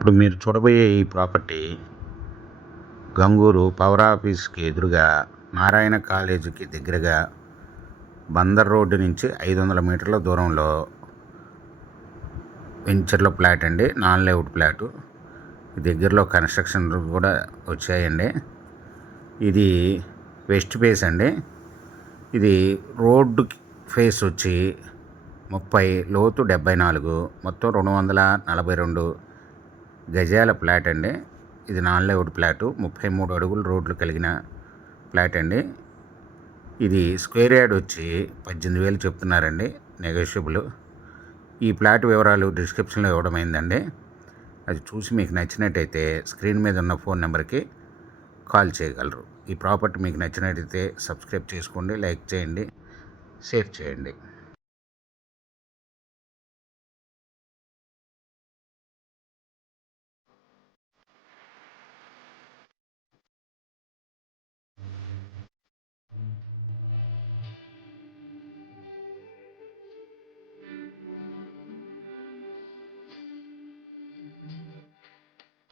ఇప్పుడు మీరు చూడబోయే ఈ ప్రాపర్టీ గంగూరు పవర్ ఆఫీస్కి ఎదురుగా నారాయణ కాలేజీకి దగ్గరగా బందర్ రోడ్డు నుంచి 500 మీటర్ల దూరంలో వెంచర్లో ఫ్లాట్ అండి. Non layout flat. దగ్గరలో కన్స్ట్రక్షన్ కూడా వచ్చాయండి. ఇది వెస్ట్ ఫేస్ అండి. ఇది రోడ్డు ఫేస్ వచ్చి 30, లోతు 74, మొత్తం 242 గజాల ఫ్లాట్ అండి. ఇది నాన్ లేఅవుట్ ఫ్లాటు. 33 అడుగుల రోడ్లు కలిగిన ఫ్లాట్ అండి. ఇది స్క్వేర్ యార్డ్ వచ్చి 18,000 చెప్తున్నారండి, నెగోషియబుల్. ఈ ఫ్లాట్ వివరాలు డిస్క్రిప్షన్లో ఇవ్వడమైందండి. అది చూసి మీకు నచ్చినట్టయితే స్క్రీన్ మీద ఉన్న ఫోన్ నెంబర్కి కాల్ చేయగలరు. ఈ ప్రాపర్టీ మీకు నచ్చినట్టయితే సబ్స్క్రైబ్ చేసుకోండి, లైక్ చేయండి, షేర్ చేయండి.